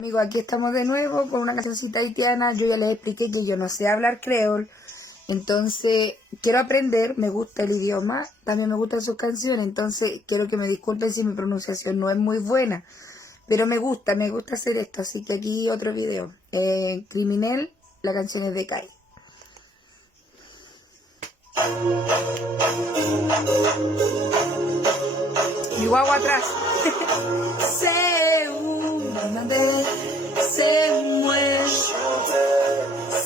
Amigos, aquí estamos de nuevo con una cancioncita haitiana. Yo ya les expliqué que yo no sé hablar creol, entonces quiero aprender, me gusta el idioma, también me gustan sus canciones, entonces quiero que me disculpen si mi pronunciación no es muy buena, pero me gusta hacer esto, así que aquí otro video. Criminel, la canción es de Kai. Mi guagua atrás. C'est où, c'est moi,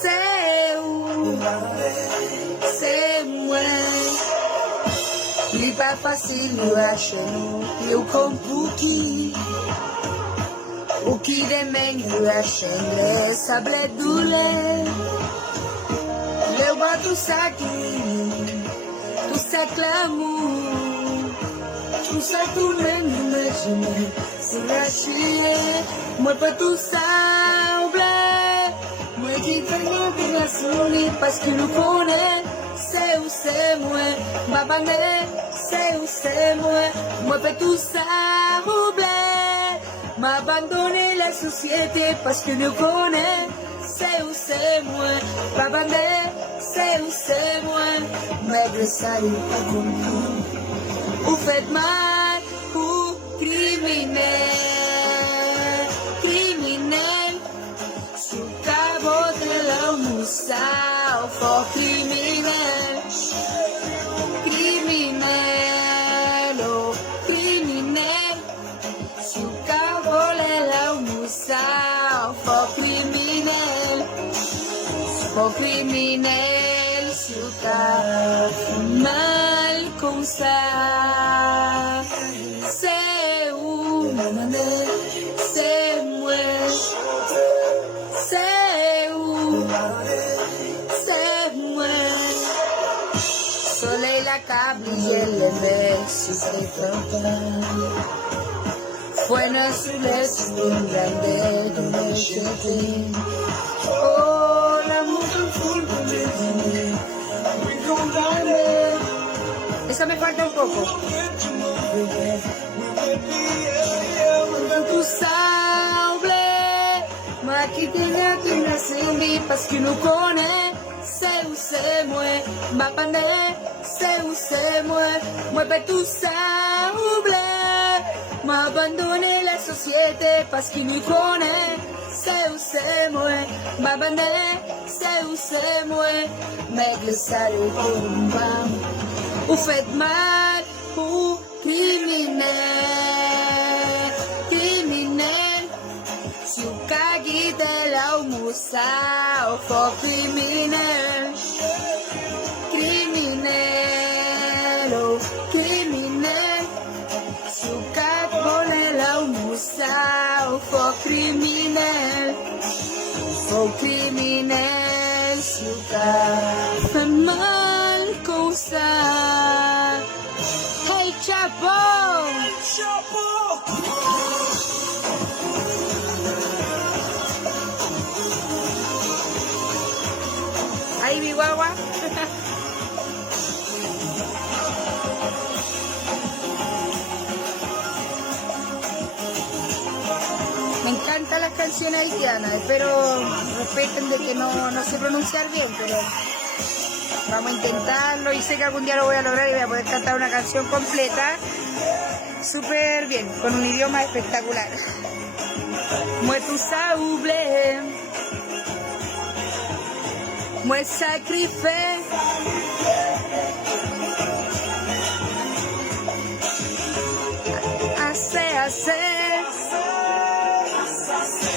c'est où, c'est moi. Il n'est pas facile de lâcher nous, eu comme pour qui. O qui demain de lâcher, sable douleur. Le bois tout ça qui, tout ça l'amour. Tout ça tout même imaginer, c'est lâcher. Moi pas tout ça oublier. Moi qui fais mon la souris parce que nous connaît. C'est où c'est moi, ma banane, c'est où c'est moi. Moi pas tout ça oublier. M'abandonner la société parce que nous connaît. C'est où c'est moi, ma banane, c'est où c'est moi. Maigre ça il pas compris. Ou faites mal, ou criminel, criminel. Sous cabo de la moussa, ou fort criminel, criminel, oh criminel. Sous cabo de la moussa, ou fort criminel, sous cabo mal comme ça. C'est où, c'est moi, c'est où, c'est moi. Soleil la cable y el levé sur ses campagnes. Fuera sur les grande de me jeter. Oh, l'amour en full de me dire. Esa me falta un poco. Tout ça oublié, moi qui t'ai servi parce que nous connaît. C'est où c'est moi, ma panne, c'est où c'est moi. Moi pas tout ça oublié, m'abandonner la société parce qu'il nous connaît. C'est où c'est moi, ma panne, c'est où c'est moi. Mais le salut pour une femme. Ou faites mal, ou criminel, criminel. Si vous caguez de la moussa, ou fort criminel, criminel, oh criminel. Si vous caguez de la moussa, ou fort criminel, oh criminel. Si vous caguez mal comme ça. Hey Chapo! Hey Chapo! Ahí mi guagua. Me encantan las canciones haitianas, espero respeten de que no sé pronunciar bien, pero vamos a intentarlo y sé que algún día lo voy a lograr y voy a poder cantar una canción completa súper bien, con un idioma espectacular. Moi tout ça oublié, moi sacrifié.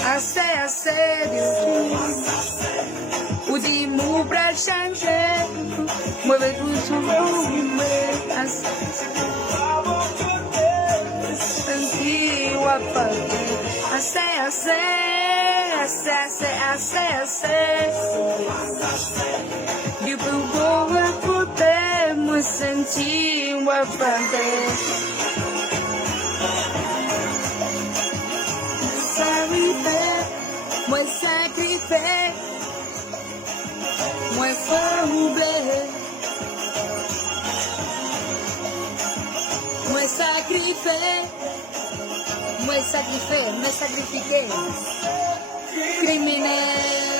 Assez, assez de tout. Ou dis-moi pour changer, moi veux tout changer. Assez. Du peux voir côté, moi sentir, moi planter. Moi sacrifié, moi faut oublier. Moi sacrifié, moi me sacrifiqué. Criminel,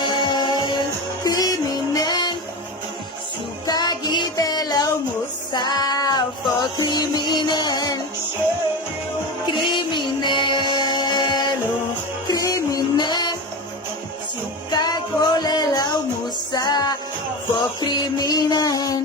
criminel, suka kita lau musa for criminel, criminel, oh, criminel, suka kole lau musa for criminel.